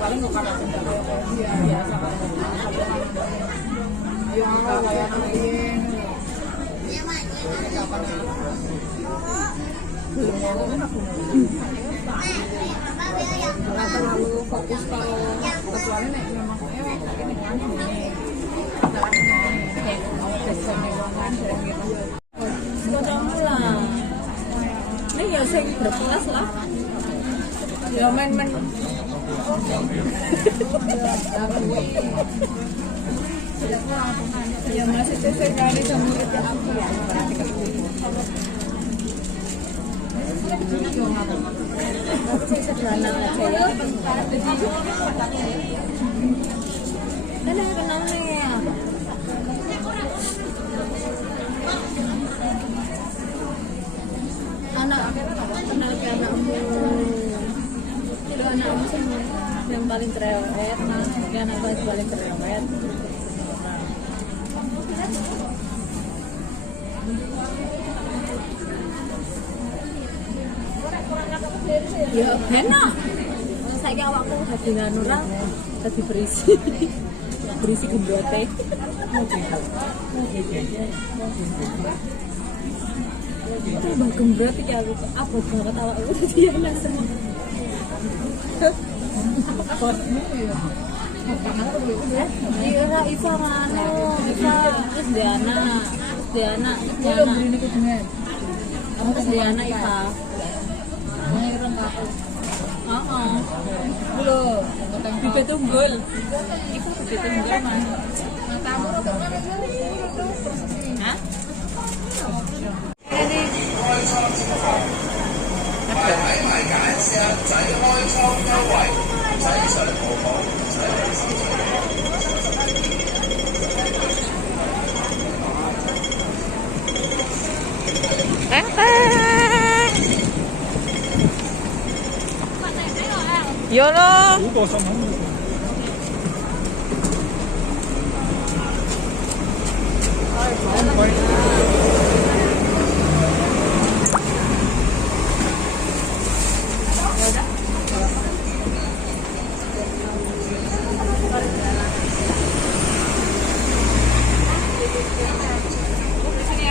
paling nggak kalah biasa kayak nggak terlalu fokus kalau kecuali nih memang ini ya saya berkelas lah ya main-main ya masih sesekali sama murid aku ya saya sederhana aja ya ada kenalnya anak kenal ke anakmu itu anakmu semua yang paling cerewet yang anak paling cerewet ya enak saya awakku dadi nganura dadi berisi berisi gembote tambah gembrot iki aku apa banget awakku dadi enak semua iya Iva mana Iva terus Diana terus Diana Iva ngiring aku belum bibit tunggul Iva bibit tunggul mas matamu hah? Yo lo.